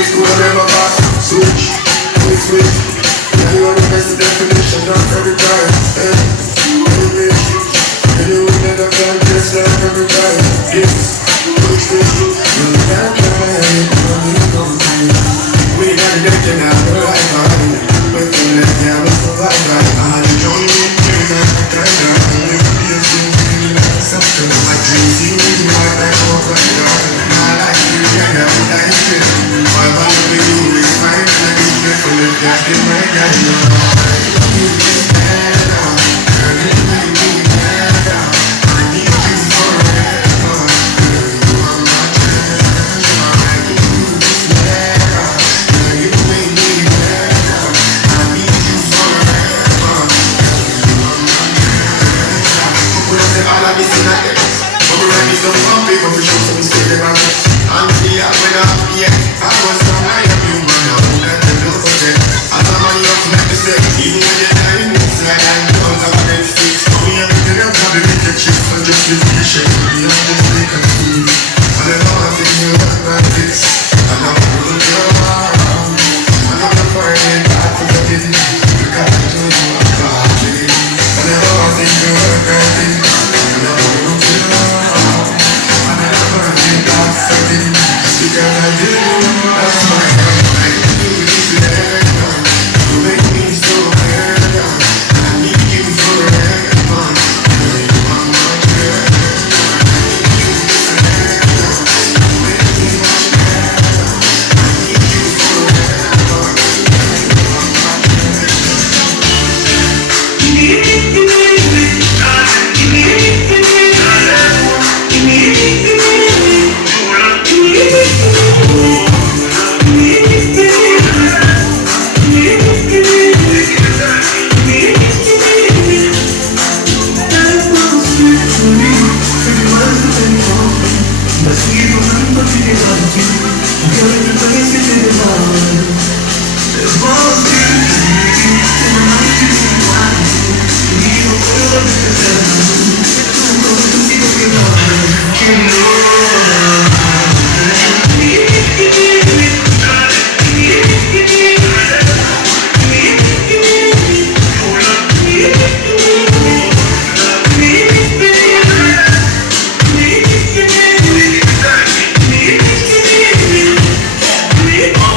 switch, could have never got. Switch, switch, switch. Yeah, you are the best definition of every time. Hey, baby. And you will never come just like every time. Yes, switch, switch, switch. You're not lying, we got it making now, we're like mine. We're feeling like yeah, we're so like right. I don't need to like that now. You feel so feeling like something like dreams. You need me like that, oh my God. I like you, yeah, I like you. My body with you is fine. I need to feel it, just in my God. You get better, girl, you make me better. I need you forever. Girl, you are my treasure. I need you forever. Girl, you make me better. I need you forever. Girl, you are my treasure. When I say all of this in a text, when we write this down on paper, we show some mistake in my text. And see that when I'm here, I was so high up you, man, I won't let them know for check. As a man, you have to make the step. Even when you're dying, it's like I'm out of the six. Me everything I'm having with the chips, so just give me a shake. Me not just take a food. I never want to feel like this. And I'm pulling your arm. And I'm not finding back to the kid. You got to do a party. I never want to feel like this. And I'm pulling your arm. I never want to feel like something. Because I do, that's my God. I can do this forever. You make me so better. I need you forever. Girl, you are my treasure. I need you forever. You make me much better. I need you forever. Girl, you are my treasure. There's